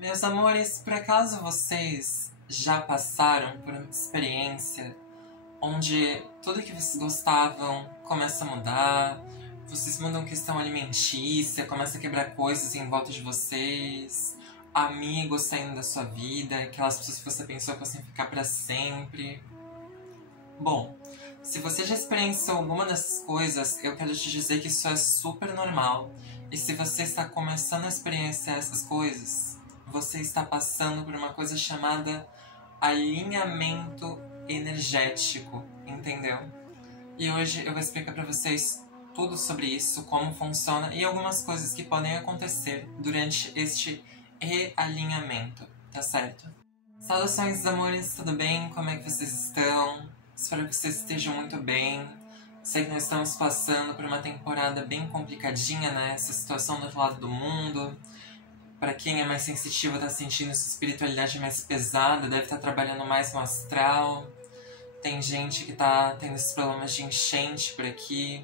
Meus amores, por acaso vocês já passaram por uma experiência onde tudo que vocês gostavam começa a mudar, vocês mudam questão alimentícia, começa a quebrar coisas em volta de vocês, amigos saindo da sua vida, aquelas pessoas que você pensou que fossem ficar pra sempre? Bom, se você já experienciou alguma dessas coisas, eu quero te dizer que isso é super normal. E se você está começando a experienciar essas coisas, você está passando por uma coisa chamada alinhamento energético, entendeu? E hoje eu vou explicar pra vocês tudo sobre isso, como funciona e algumas coisas que podem acontecer durante este realinhamento, tá certo? Saudações, amores, tudo bem? Como é que vocês estão? Espero que vocês estejam muito bem. Sei que nós estamos passando por uma temporada bem complicadinha, né? Essa situação do outro lado do mundo. Para quem é mais sensitivo, tá sentindo essa espiritualidade mais pesada, deve estar trabalhando mais no astral. Tem gente que tá tendo esses problemas de enchente por aqui.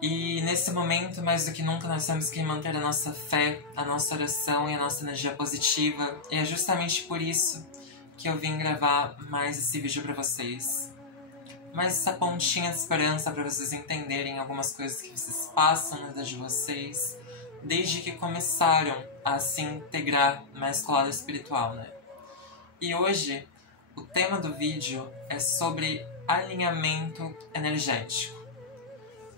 E nesse momento, mais do que nunca, nós temos que manter a nossa fé, a nossa oração e a nossa energia positiva. E é justamente por isso que eu vim gravar mais esse vídeo pra vocês. Mais essa pontinha de esperança pra vocês entenderem algumas coisas que vocês passam na vida de vocês, desde que começaram a se integrar na escola espiritual, né? E hoje, o tema do vídeo é sobre alinhamento energético.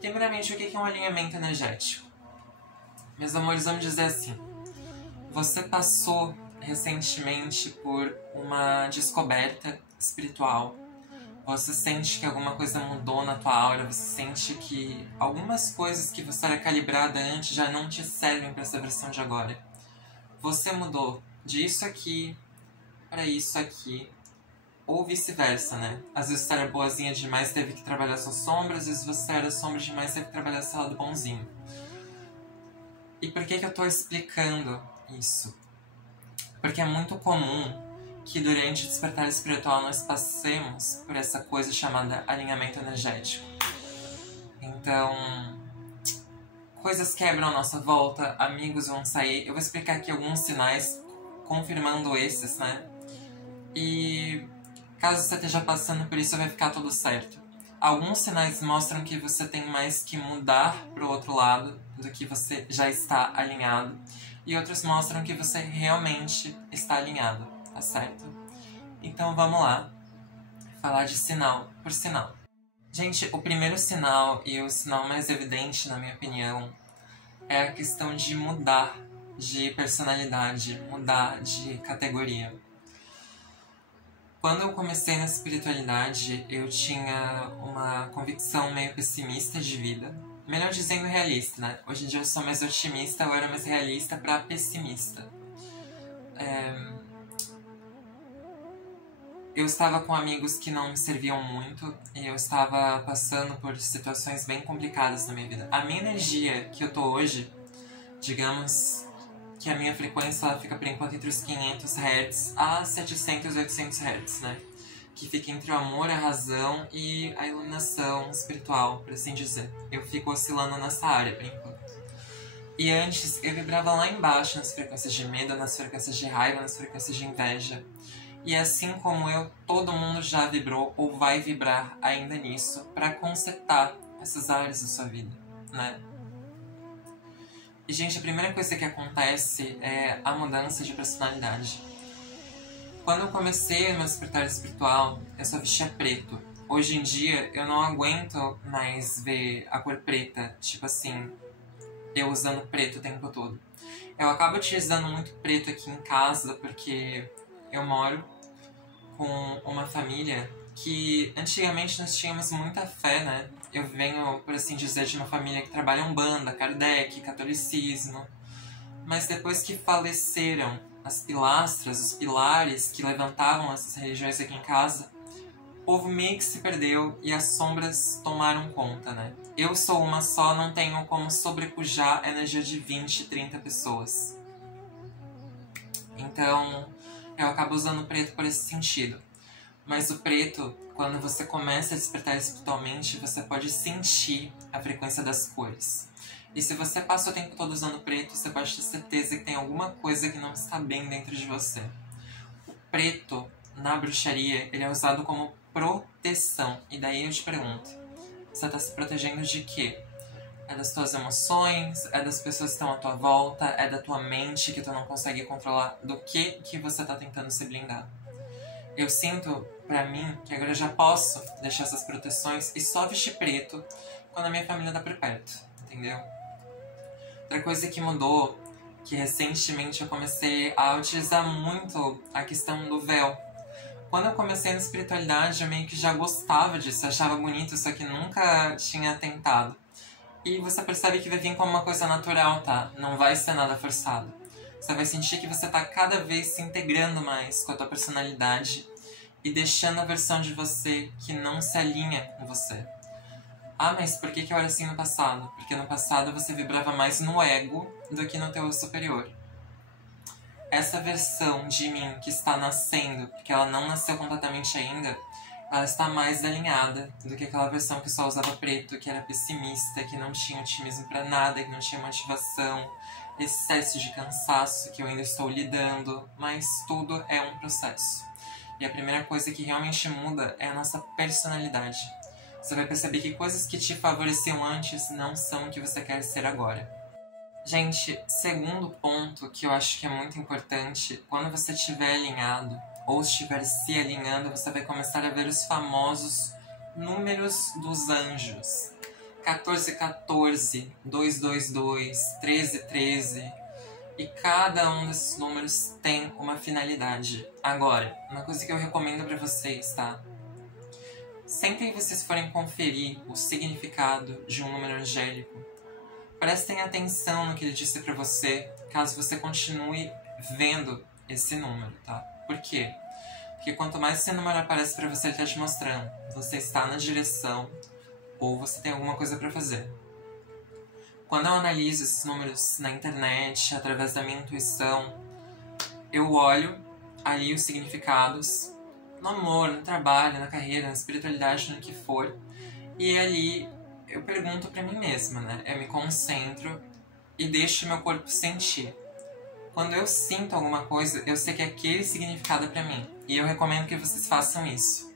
Primeiramente, o que é um alinhamento energético? Meus amores, vamos dizer assim. Você passou recentemente por uma descoberta espiritual. Você sente que alguma coisa mudou na tua aura. Você sente que algumas coisas que você era calibrada antes já não te servem para essa versão de agora. Você mudou disso aqui para isso aqui. Ou vice-versa, né? Às vezes você era boazinha demais e teve que trabalhar sua sombra. Às vezes você era sombra demais e teve que trabalhar seu lado bonzinho. E por que eu tô explicando isso? Porque é muito comum que durante o despertar espiritual nós passemos por essa coisa chamada alinhamento energético. Então, coisas quebram à nossa volta, amigos vão sair. Eu vou explicar aqui alguns sinais, confirmando esses, né? E caso você esteja passando por isso, vai ficar tudo certo. Alguns sinais mostram que você tem mais que mudar para o outro lado do que você já está alinhado. E outros mostram que você realmente está alinhado, tá certo? Então vamos lá, falar de sinal por sinal. Gente, o primeiro sinal e o sinal mais evidente, na minha opinião, é a questão de mudar de personalidade, mudar de categoria. Quando eu comecei na espiritualidade, eu tinha uma convicção meio pessimista de vida. Melhor dizendo, realista, né? Hoje em dia eu sou mais otimista, eu era mais realista pra pessimista. Eu estava com amigos que não me serviam muito e eu estava passando por situações bem complicadas na minha vida. A minha energia que eu tô hoje, digamos que a minha frequência ela fica por enquanto entre os 500 Hz a 700, 800 Hz, né? Que fica entre o amor, a razão e a iluminação espiritual, por assim dizer. Eu fico oscilando nessa área, por enquanto. E antes, eu vibrava lá embaixo, nas frequências de medo, nas frequências de raiva, nas frequências de inveja. E assim como eu, todo mundo já vibrou ou vai vibrar ainda nisso para consertar essas áreas da sua vida, né? E, gente, a primeira coisa que acontece é a mudança de personalidade. Quando eu comecei o meu despertar espiritual, eu só vestia preto. Hoje em dia, eu não aguento mais ver a cor preta, tipo assim, eu usando preto o tempo todo. Eu acabo utilizando muito preto aqui em casa porque eu moro com uma família que antigamente nós tínhamos muita fé, né? Eu venho, por assim dizer, de uma família que trabalha em Umbanda, Kardec, catolicismo. Mas depois que faleceram as pilastras, os pilares que levantavam essas religiões aqui em casa, o povo meio que se perdeu e as sombras tomaram conta, né? Eu sou uma só, não tenho como sobrepujar a energia de 20, 30 pessoas. Então, eu acabo usando o preto por esse sentido. Mas o preto, quando você começa a despertar espiritualmente, você pode sentir a frequência das cores. E se você passa o tempo todo usando preto, você pode ter certeza que tem alguma coisa que não está bem dentro de você. O preto, na bruxaria, ele é usado como proteção. E daí eu te pergunto, você está se protegendo de quê? É das tuas emoções? É das pessoas que estão à tua volta? É da tua mente que tu não consegue controlar? Do que você está tentando se blindar? Eu sinto, pra mim, que agora eu já posso deixar essas proteções e só vestir preto quando a minha família tá por perto, entendeu? Outra coisa que mudou, que recentemente eu comecei a utilizar muito a questão do véu. Quando eu comecei na espiritualidade, eu meio que já gostava disso, achava bonito, só que nunca tinha tentado. E você percebe que vai vir como uma coisa natural, tá? Não vai ser nada forçado. Você vai sentir que você tá cada vez se integrando mais com a tua personalidade e deixando a versão de você que não se alinha com você. Ah, mas por que eu era assim no passado? Porque no passado você vibrava mais no ego do que no teu superior. Essa versão de mim que está nascendo, porque ela não nasceu completamente ainda, ela está mais alinhada do que aquela versão que só usava preto, que era pessimista, que não tinha otimismo pra nada, que não tinha motivação, excesso de cansaço que eu ainda estou lidando, mas tudo é um processo. E a primeira coisa que realmente muda é a nossa personalidade. Você vai perceber que coisas que te favoreciam antes não são o que você quer ser agora. Gente, segundo ponto que eu acho que é muito importante, quando você estiver alinhado ou estiver se alinhando, você vai começar a ver os famosos números dos anjos. 1414, 222, 1313. E cada um desses números tem uma finalidade. Agora, uma coisa que eu recomendo pra vocês, tá? Sempre que vocês forem conferir o significado de um número angélico, prestem atenção no que ele disse pra você, caso você continue vendo esse número, tá? Por quê? Porque quanto mais esse número aparece pra você, ele tá te mostrando. Você está na direção ou você tem alguma coisa pra fazer. Quando eu analiso esses números na internet, através da minha intuição, eu olho ali os significados no amor, no trabalho, na carreira, na espiritualidade, no que for. E ali eu pergunto pra mim mesma, né? Eu me concentro e deixo meu corpo sentir. Quando eu sinto alguma coisa, eu sei que aquele significado é pra mim. E eu recomendo que vocês façam isso.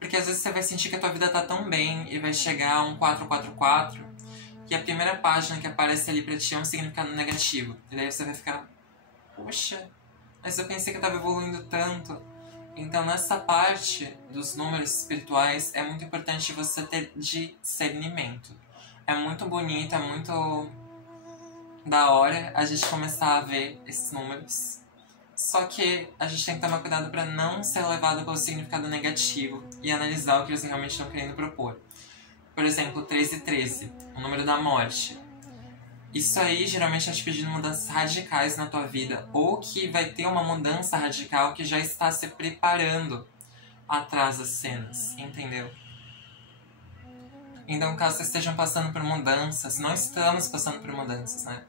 Porque às vezes você vai sentir que a tua vida tá tão bem e vai chegar a um 444 que a primeira página que aparece ali pra ti é um significado negativo. E daí você vai ficar, poxa, mas eu pensei que eu tava evoluindo tanto. Então nessa parte dos números espirituais é muito importante você ter discernimento. É muito bonito, é muito da hora a gente começar a ver esses números. Só que a gente tem que tomar cuidado para não ser levado pelo significado negativo e analisar o que eles realmente estão querendo propor. Por exemplo, 1313, o número da morte. Isso aí geralmente é te pedindo mudanças radicais na tua vida, ou que vai ter uma mudança radical que já está se preparando atrás das cenas, entendeu? Então, caso vocês estejam passando por mudanças, não estamos passando por mudanças, né?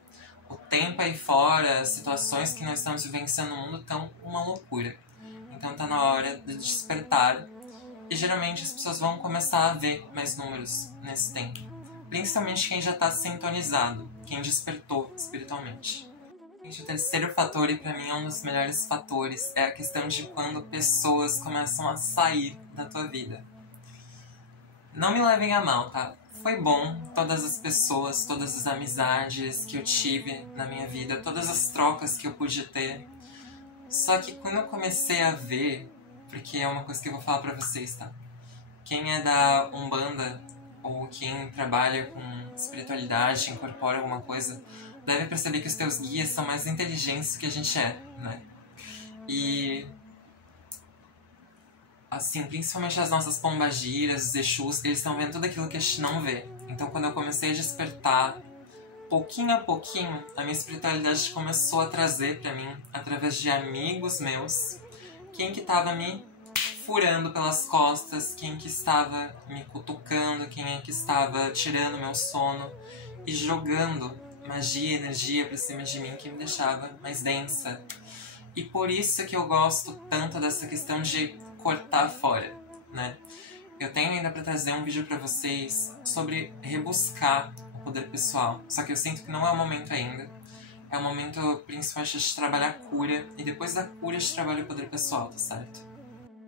O tempo aí fora, as situações que nós estamos vivenciando no mundo estão uma loucura. Então tá na hora de despertar. E geralmente as pessoas vão começar a ver mais números nesse tempo. Principalmente quem já está sintonizado, quem despertou espiritualmente. Gente, o terceiro fator, e pra mim é um dos melhores fatores, é a questão de quando pessoas começam a sair da tua vida. Não me levem a mal, tá? Foi bom todas as pessoas, todas as amizades que eu tive na minha vida, todas as trocas que eu pude ter. Só que quando eu comecei a ver, porque é uma coisa que eu vou falar pra vocês, tá? Quem é da Umbanda ou quem trabalha com espiritualidade, incorpora alguma coisa, deve perceber que os teus guias são mais inteligentes do que a gente é, né? E assim, principalmente as nossas pombagiras, os Exus, eles estão vendo tudo aquilo que a gente não vê. Então quando eu comecei a despertar, pouquinho a pouquinho, a minha espiritualidade começou a trazer pra mim, através de amigos meus, quem que tava me furando pelas costas, quem que estava me cutucando, quem é que estava tirando meu sono e jogando magia e energia pra cima de mim que me deixava mais densa. E por isso que eu gosto tanto dessa questão de cortar fora, né? Eu tenho ainda pra trazer um vídeo pra vocês sobre rebuscar o poder pessoal. Só que eu sinto que não é o momento ainda. É o momento principalmente de trabalhar a cura. E depois da cura de trabalho o poder pessoal, tá certo?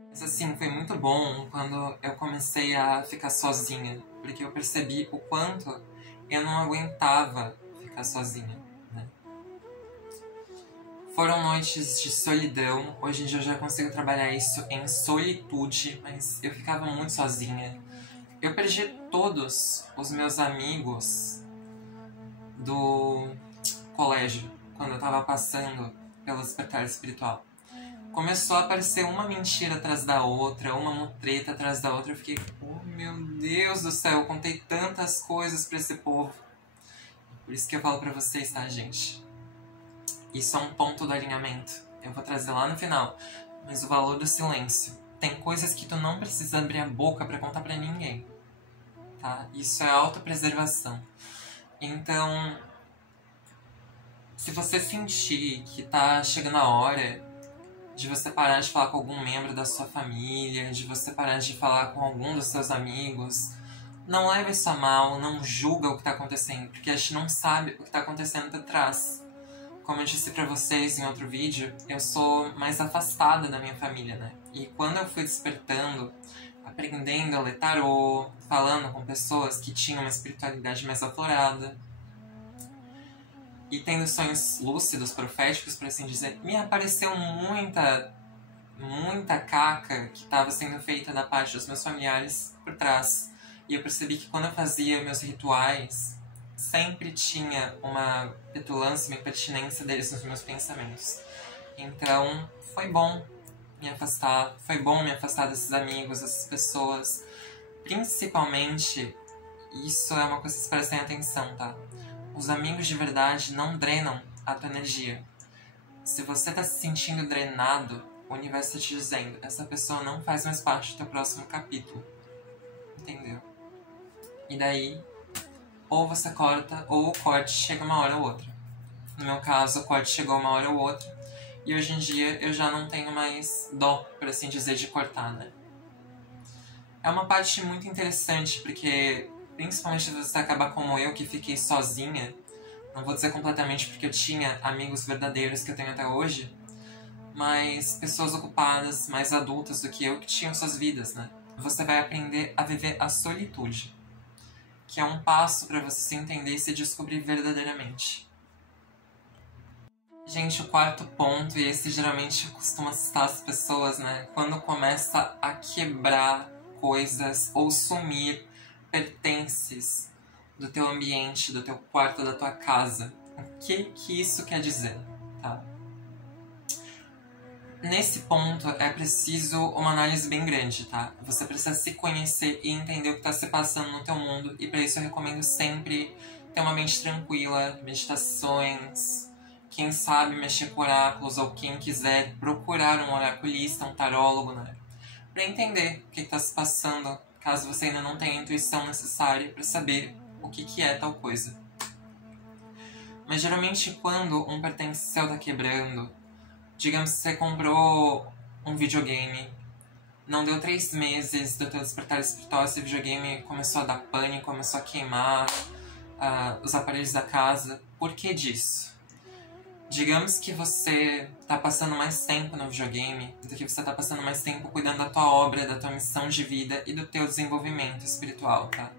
Mas assim, foi muito bom quando eu comecei a ficar sozinha. Porque eu percebi o quanto eu não aguentava ficar sozinha, né? Foram noites de solidão. Hoje em dia eu já consigo trabalhar isso em solitude. Mas eu ficava muito sozinha. Eu perdi todos os meus amigos do colégio quando eu tava passando pelo despertar espiritual. Começou a aparecer uma mentira atrás da outra, uma mutreta atrás da outra. Eu fiquei, oh meu Deus do céu, eu contei tantas coisas pra esse povo. Por isso que eu falo pra vocês, tá, gente? Isso é um ponto do alinhamento. Eu vou trazer lá no final. Mas o valor do silêncio. Tem coisas que tu não precisa abrir a boca pra contar pra ninguém. Tá? Isso é autopreservação. Então, se você sentir que tá chegando a hora de você parar de falar com algum membro da sua família, de você parar de falar com algum dos seus amigos, não leve isso a mal, não julga o que tá acontecendo, porque a gente não sabe o que tá acontecendo por trás. Como eu disse pra vocês em outro vídeo, eu sou mais afastada da minha família, né? E quando eu fui despertando, aprendendo a ler tarô, falando com pessoas que tinham uma espiritualidade mais aflorada e tendo sonhos lúcidos, proféticos, por assim dizer, me apareceu muita caca que estava sendo feita da parte dos meus familiares por trás. E eu percebi que quando eu fazia meus rituais, sempre tinha uma petulância, uma impertinência deles nos meus pensamentos. Então, foi bom me afastar, desses amigos, dessas pessoas. Principalmente, isso é uma coisa que vocês prestem atenção, tá? Os amigos de verdade não drenam a tua energia. Se você tá se sentindo drenado, o universo tá te dizendo, essa pessoa não faz mais parte do teu próximo capítulo. Entendeu? E daí, ou você corta, ou o corte chega uma hora ou outra. No meu caso, o corte chegou uma hora ou outra. E hoje em dia eu já não tenho mais dó, por assim dizer, de cortar, né? É uma parte muito interessante, porque principalmente se você acabar como eu, que fiquei sozinha, não vou dizer completamente porque eu tinha amigos verdadeiros que eu tenho até hoje, mas pessoas ocupadas, mais adultas do que eu, que tinham suas vidas, né? Você vai aprender a viver a solitude, que é um passo para você se entender e se descobrir verdadeiramente. Gente, o quarto ponto, e esse geralmente costuma assustar as pessoas, né? Quando começa a quebrar coisas ou sumir pertences do teu ambiente, do teu quarto, da tua casa. O que isso quer dizer, tá? Nesse ponto é preciso uma análise bem grande, tá? Você precisa se conhecer e entender o que está se passando no teu mundo, e para isso eu recomendo sempre ter uma mente tranquila, meditações, quem sabe mexer com oráculos, ou quem quiser procurar um oraculista, um tarólogo, né? Para entender o que está se passando, caso você ainda não tenha a intuição necessária para saber o que é tal coisa. Mas geralmente quando um pertence seu tá quebrando, digamos que você comprou um videogame, não deu 3 meses do teu despertar espiritual, esse videogame começou a dar pânico, começou a queimar os aparelhos da casa. Por que disso? Digamos que você tá passando mais tempo no videogame do que você tá passando mais tempo cuidando da tua obra, da tua missão de vida e do teu desenvolvimento espiritual, tá?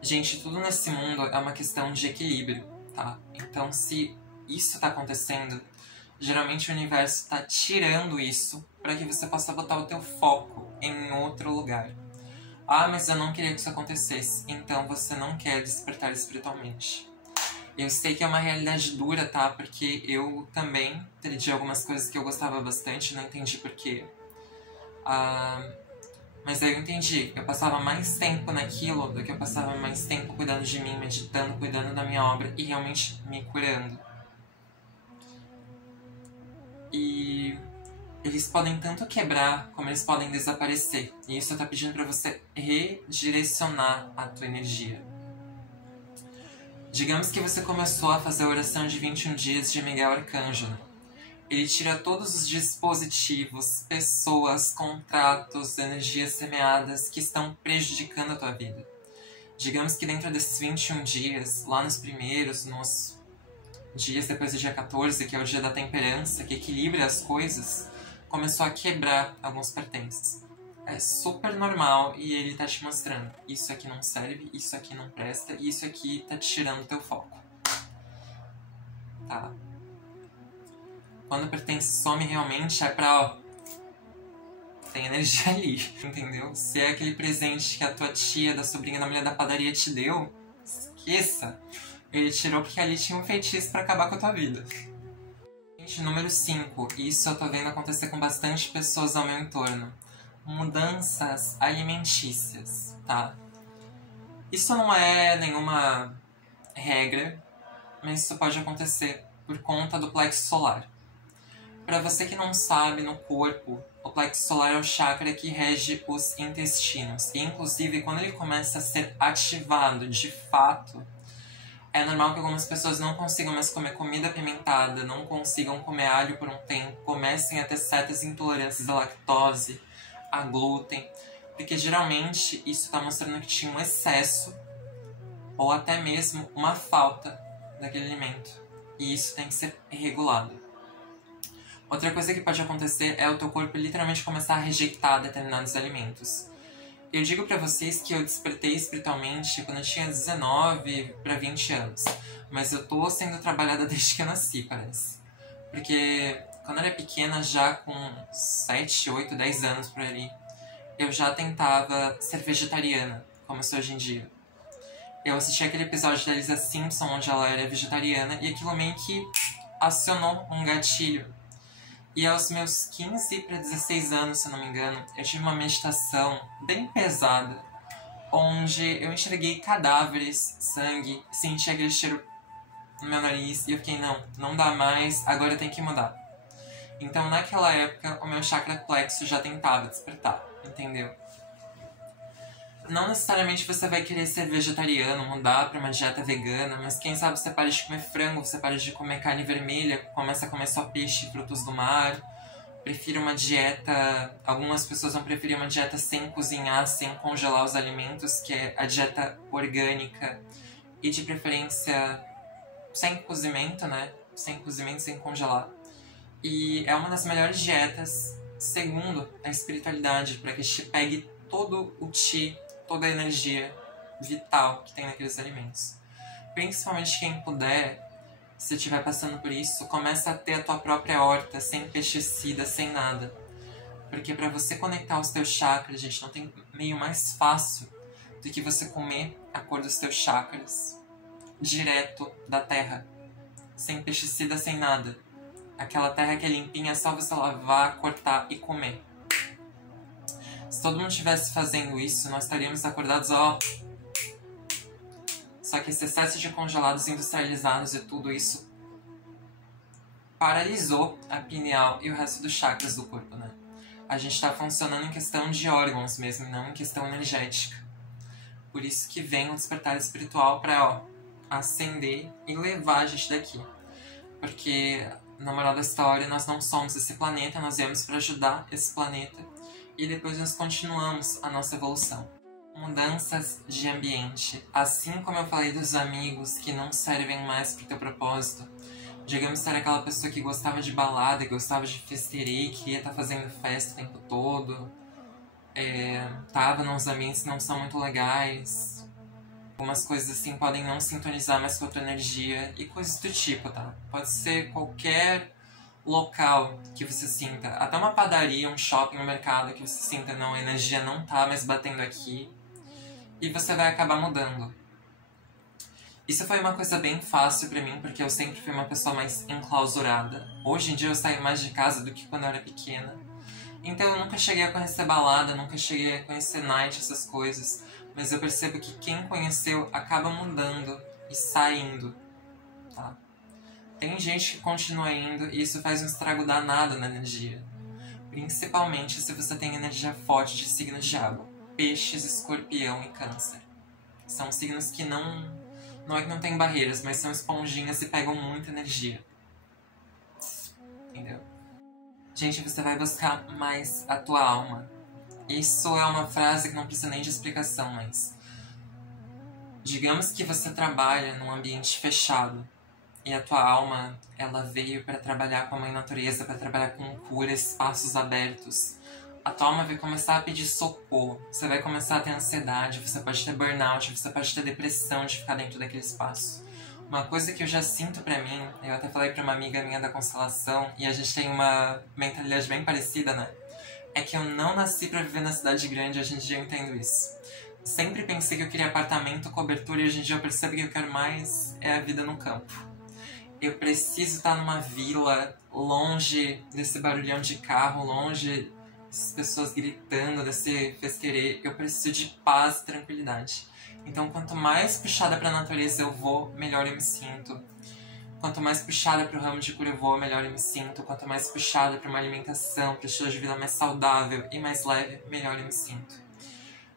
Gente, tudo nesse mundo é uma questão de equilíbrio, tá? Então, se isso tá acontecendo, geralmente o universo tá tirando isso para que você possa botar o teu foco em outro lugar. Ah, mas eu não queria que isso acontecesse. Então você não quer despertar espiritualmente. Eu sei que é uma realidade dura, tá? Porque eu também perdi algumas coisas que eu gostava bastante, não entendi porquê. Mas aí eu entendi. Eu passava mais tempo naquilo do que eu passava mais tempo cuidando de mim, meditando, cuidando da minha obra e realmente me curando. E eles podem tanto quebrar como eles podem desaparecer. E isso tá pedindo pra você redirecionar a tua energia. Digamos que você começou a fazer a oração de 21 dias de Miguel Arcanjo. Ele tira todos os dispositivos, pessoas, contratos, energias semeadas que estão prejudicando a tua vida. Digamos que dentro desses 21 dias, lá nos dias depois do dia 14, que é o dia da temperança, que equilibra as coisas, começou a quebrar alguns pertences. É super normal e ele tá te mostrando: isso aqui não serve, isso aqui não presta, e isso aqui tá te tirando o teu foco. Tá? Quando o pertence some realmente é pra, ó, tem energia ali, entendeu? Se é aquele presente que a tua tia da sobrinha da mulher da padaria te deu, esqueça. Ele tirou porque ali tinha um feitiço pra acabar com a tua vida. Gente, número 5. Isso eu tô vendo acontecer com bastante pessoas ao meu entorno. Mudanças alimentícias, tá? Isso não é nenhuma regra, mas isso pode acontecer por conta do plexo solar. Para você que não sabe, no corpo, o plexo solar é o chakra que rege os intestinos. E, inclusive, quando ele começa a ser ativado de fato, é normal que algumas pessoas não consigam mais comer comida apimentada, não consigam comer alho por um tempo, comecem a ter certas intolerâncias à lactose, a glúten, porque geralmente isso está mostrando que tinha um excesso ou até mesmo uma falta daquele alimento. E isso tem que ser regulado. Outra coisa que pode acontecer é o teu corpo literalmente começar a rejeitar determinados alimentos. Eu digo pra vocês que eu despertei espiritualmente quando eu tinha 19 para 20 anos. Mas eu tô sendo trabalhada desde que eu nasci, parece. Porque quando eu era pequena, já com 7, 8, 10 anos por ali, eu já tentava ser vegetariana, como eu sou hoje em dia. Eu assisti aquele episódio da Lisa Simpson, onde ela era vegetariana, e aquilo meio que acionou um gatilho. E aos meus 15 para 16 anos, se não me engano, eu tive uma meditação bem pesada, onde eu enxerguei cadáveres, sangue, senti aquele cheiro no meu nariz, e eu fiquei, não dá mais, agora eu tenho que mudar. Então, naquela época, o meu chakra plexo já tentava despertar, entendeu? Não necessariamente você vai querer ser vegetariano, mudar para uma dieta vegana, mas quem sabe você para de comer frango, você para de comer carne vermelha, começa a comer só peixe e frutos do mar. Prefira uma dieta... Algumas pessoas vão preferir uma dieta sem cozinhar, sem congelar os alimentos, que é a dieta orgânica. E de preferência sem cozimento, né? Sem cozimento, sem congelar. E é uma das melhores dietas, segundo a espiritualidade, para que te pegue todo o chi, toda a energia vital que tem naqueles alimentos. Principalmente quem puder, se estiver passando por isso, começa a ter a tua própria horta, sem pesticida, sem nada. Porque para você conectar os teus chakras, gente, não tem meio mais fácil do que você comer a cor dos teus chakras direto da terra, sem pesticida, sem nada. Aquela terra que é limpinha, é só você lavar, cortar e comer. Se todo mundo estivesse fazendo isso, nós estaríamos acordados, ó. Só que esse excesso de congelados industrializados e tudo isso paralisou a pineal e o resto dos chakras do corpo, né? A gente tá funcionando em questão de órgãos mesmo, não em questão energética. Por isso que vem o despertar espiritual pra, ó, acender e levar a gente daqui. Porque, na moral da história, nós não somos esse planeta, nós viemos pra ajudar esse planeta. E depois nós continuamos a nossa evolução. Mudanças de ambiente. Assim como eu falei dos amigos que não servem mais pro teu propósito. Digamos que era aquela pessoa que gostava de balada, que gostava de festeirê, que queria estar fazendo festa o tempo todo. Tava nos ambientes que não são muito legais. Algumas coisas assim podem não sintonizar mais com a tua energia. E coisas do tipo, tá? Pode ser qualquer local que você sinta, até uma padaria, um shopping, um mercado que você sinta, não, a energia não tá mais batendo aqui, e você vai acabar mudando. Isso foi uma coisa bem fácil pra mim, porque eu sempre fui uma pessoa mais enclausurada. Hoje em dia eu saio mais de casa do que quando eu era pequena. Então eu nunca cheguei a conhecer balada, nunca cheguei a conhecer night, essas coisas, mas eu percebo que quem conheceu acaba mudando e saindo, tá? Tem gente que continua indo e isso faz um estrago danado na energia. Principalmente se você tem energia forte de signos de água. Peixes, escorpião e câncer. São signos que não é que não tem barreiras, mas são esponjinhas e pegam muita energia. Entendeu? Gente, você vai buscar mais a tua alma. Isso é uma frase que não precisa nem de explicação, mas... Digamos que você trabalha num ambiente fechado e a tua alma, ela veio para trabalhar com a mãe natureza, para trabalhar com cura, espaços abertos. A tua alma vai começar a pedir socorro, você vai começar a ter ansiedade, você pode ter burnout, você pode ter depressão de ficar dentro daquele espaço. Uma coisa que eu já sinto pra mim, eu até falei pra uma amiga minha da constelação, e a gente tem uma mentalidade bem parecida, né? É que eu não nasci pra viver na cidade grande, hoje em dia eu entendo isso. Sempre pensei que eu queria apartamento, cobertura, e hoje em dia eu percebo que eu quero mais é a vida no campo. Eu preciso estar numa vila, longe desse barulhão de carro, longe dessas pessoas gritando, desse fesquerê. Eu preciso de paz e tranquilidade. Então, quanto mais puxada para a natureza eu vou, melhor eu me sinto. Quanto mais puxada para o ramo de cura eu vou, melhor eu me sinto. Quanto mais puxada para uma alimentação, para um estilo de vida mais saudável e mais leve, melhor eu me sinto.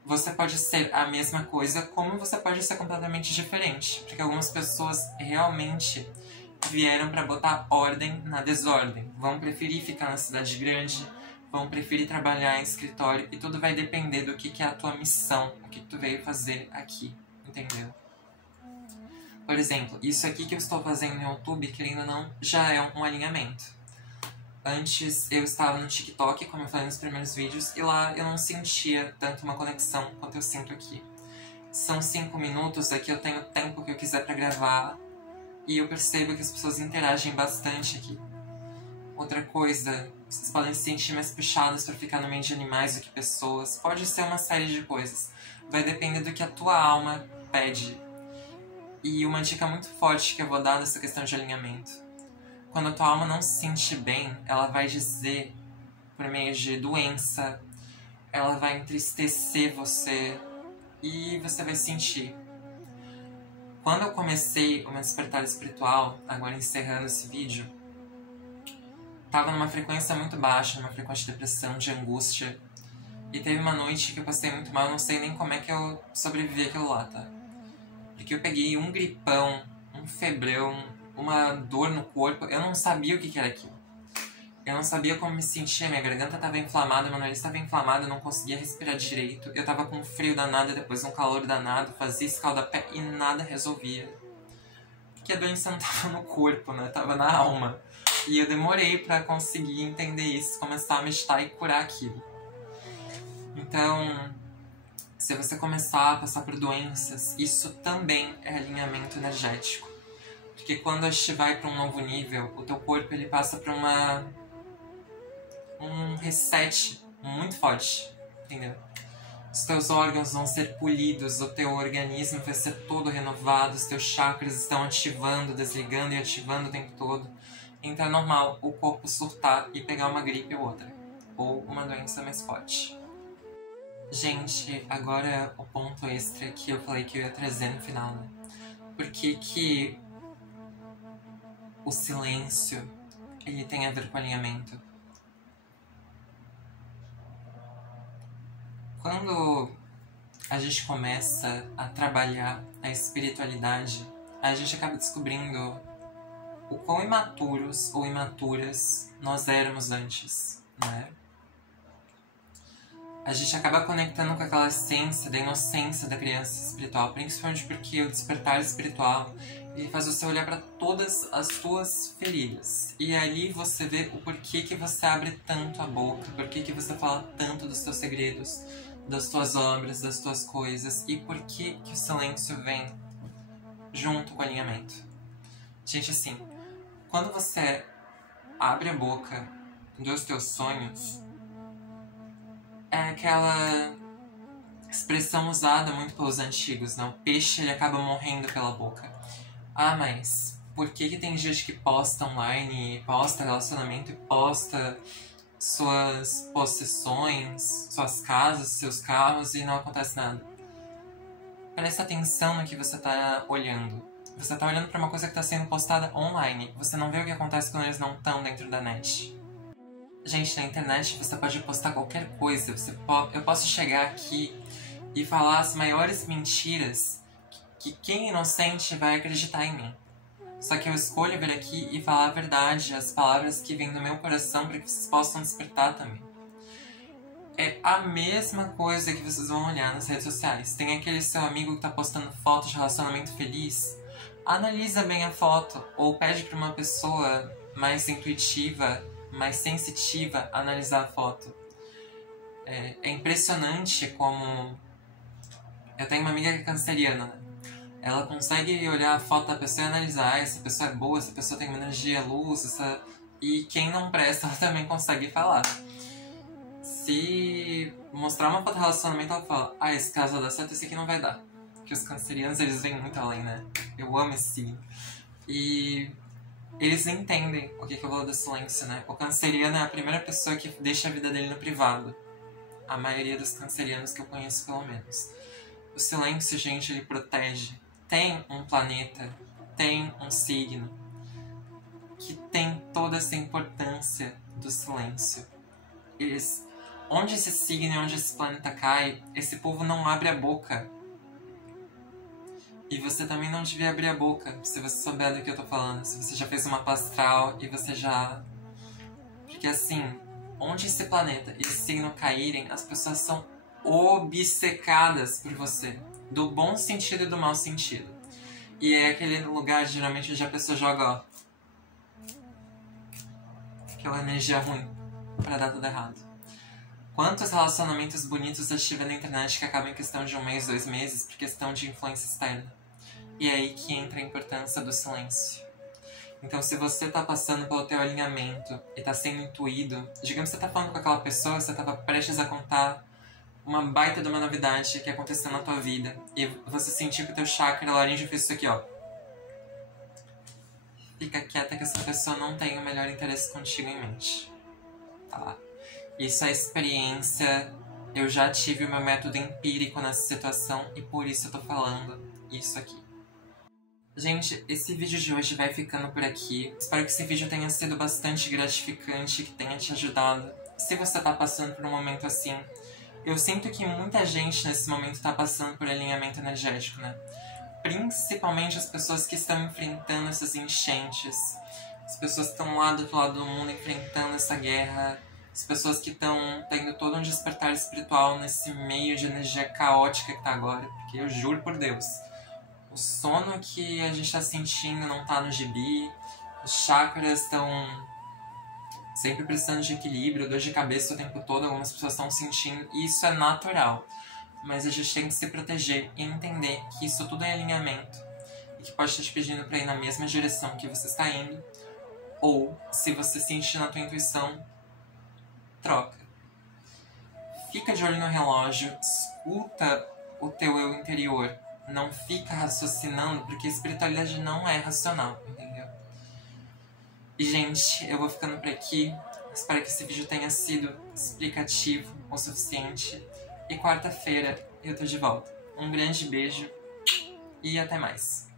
Você pode ser a mesma coisa, como você pode ser completamente diferente. Porque algumas pessoas realmente vieram para botar ordem na desordem. Vão preferir ficar na cidade grande, vão preferir trabalhar em escritório, e tudo vai depender do que é a tua missão, o que tu veio fazer aqui, entendeu? Por exemplo, isso aqui que eu estou fazendo no YouTube, querendo ou não, já é um alinhamento. Antes eu estava no TikTok, como eu falei nos primeiros vídeos, e lá eu não sentia tanto uma conexão quanto eu sinto aqui. São 5 minutos, aqui eu tenho o tempo que eu quiser pra gravar, e eu percebo que as pessoas interagem bastante aqui. Outra coisa, vocês podem se sentir mais puxadas para ficar no meio de animais do que pessoas. Pode ser uma série de coisas. Vai depender do que a tua alma pede. E uma dica muito forte que eu vou dar nessa questão de alinhamento. Quando a tua alma não se sente bem, ela vai dizer, por meio de doença, ela vai entristecer você e você vai sentir. Quando eu comecei o meu despertar espiritual, agora encerrando esse vídeo, tava numa frequência muito baixa, numa frequência de depressão, de angústia. E teve uma noite que eu passei muito mal, eu não sei nem como é que eu sobrevivi àquilo lá, tá? Porque eu peguei um gripão, um febrão, uma dor no corpo, eu não sabia o que era aquilo. Eu não sabia como me sentia, minha garganta tava inflamada, meu nariz tava inflamado, eu não conseguia respirar direito. Eu tava com um frio danado, depois um calor danado, fazia escalda-pé e nada resolvia. Porque a doença não tava no corpo, né? Tava na alma. E eu demorei pra conseguir entender isso, começar a meditar e curar aquilo. Então, se você começar a passar por doenças, isso também é alinhamento energético. Porque quando a gente vai para um novo nível, o teu corpo ele passa por um reset muito forte, entendeu? Os teus órgãos vão ser polidos, o teu organismo vai ser todo renovado, os teus chakras estão ativando, desligando e ativando o tempo todo. Então é normal o corpo surtar e pegar uma gripe ou outra, ou uma doença mais forte. Gente, agora o ponto extra que eu falei que eu ia trazer no final, né? Por que o silêncio ele tem a ver com alinhamento? Quando a gente começa a trabalhar a espiritualidade, a gente acaba descobrindo o quão imaturos ou imaturas nós éramos antes, né? A gente acaba conectando com aquela essência da inocência da criança espiritual, principalmente porque o despertar espiritual ele faz você olhar para todas as tuas feridas. E ali você vê o porquê que você abre tanto a boca, porquê que você fala tanto dos teus segredos, das tuas obras, das tuas coisas, e porquê que o silêncio vem junto com o alinhamento. Gente, assim, quando você abre a boca dos teus sonhos, é aquela expressão usada muito pelos antigos, né? O peixe ele acaba morrendo pela boca. Ah, mas por que tem gente que posta online, posta relacionamento e posta suas possessões, suas casas, seus carros e não acontece nada? Presta atenção no que você tá olhando. Você tá olhando pra uma coisa que tá sendo postada online. Você não vê o que acontece quando eles não estão dentro da net. Gente, na internet você pode postar qualquer coisa. Eu posso chegar aqui e falar as maiores mentiras que quem é inocente vai acreditar em mim. Só que eu escolho vir aqui e falar a verdade, as palavras que vêm do meu coração para que vocês possam despertar também. é a mesma coisa que vocês vão olhar nas redes sociais. Tem aquele seu amigo que tá postando fotos de relacionamento feliz. Analisa bem a foto, ou pede pra uma pessoa mais intuitiva, mais sensitiva, analisar a foto. É impressionante como... Eu tenho uma amiga que é canceriana, né? Ela consegue olhar a foto da pessoa e analisar, essa pessoa é boa, essa pessoa tem uma energia, luz, e quem não presta, ela também consegue falar. Se mostrar uma foto de relacionamento, ela fala, esse caso vai dar certo, esse aqui não vai dar. Porque os cancerianos, eles vêm muito além, né? Eu amo esse signo. E eles entendem o que é o valor do silêncio, né? O canceriano é a primeira pessoa que deixa a vida dele no privado. A maioria dos cancerianos que eu conheço, pelo menos. O silêncio, gente, ele protege. Tem um planeta, tem um signo que tem toda essa importância do silêncio. Onde esse signo e onde esse planeta cai, esse povo não abre a boca. E você também não devia abrir a boca, se você souber do que eu tô falando. Se você já fez uma mapa astral e você já... Porque assim, onde esse planeta e esse signo caírem, as pessoas são obcecadas por você. Do bom sentido e do mau sentido. E é aquele lugar, geralmente, onde a pessoa joga, ó, aquela energia ruim pra dar tudo errado. Quantos relacionamentos bonitos eu tive na internet que acabam em questão de 1 mês, 2 meses, por questão de influência externa? E é aí que entra a importância do silêncio. Então, se você tá passando pelo teu alinhamento e tá sendo intuído, digamos que você tá falando com aquela pessoa, você tava prestes a contar uma baita de uma novidade que aconteceu na tua vida, e você sentiu que o teu chakra laríngeo fez isso aqui, ó. Fica quieta que essa pessoa não tem o melhor interesse contigo em mente. Tá? Isso é experiência. Eu já tive o meu método empírico nessa situação e por isso eu tô falando isso aqui. Gente, esse vídeo de hoje vai ficando por aqui. Espero que esse vídeo tenha sido bastante gratificante, que tenha te ajudado. Se você tá passando por um momento assim, eu sinto que muita gente nesse momento tá passando por alinhamento energético, né? Principalmente as pessoas que estão enfrentando essas enchentes. As pessoas que estão lá do outro lado do mundo enfrentando essa guerra. As pessoas que estão tendo todo um despertar espiritual nesse meio de energia caótica que tá agora. Porque eu juro por Deus, o sono que a gente tá sentindo não tá no gibi. Os chakras estão sempre precisando de equilíbrio, dor de cabeça o tempo todo, algumas pessoas estão sentindo, e isso é natural. Mas a gente tem que se proteger e entender que isso tudo é alinhamento, e que pode estar te pedindo para ir na mesma direção que você está indo, ou, se você sentir na tua intuição, troca. Fica de olho no relógio, escuta o teu eu interior, não fica raciocinando, porque a espiritualidade não é racional, entendeu? E, gente, eu vou ficando por aqui. Espero que esse vídeo tenha sido explicativo o suficiente. E quarta-feira eu tô de volta. Um grande beijo e até mais.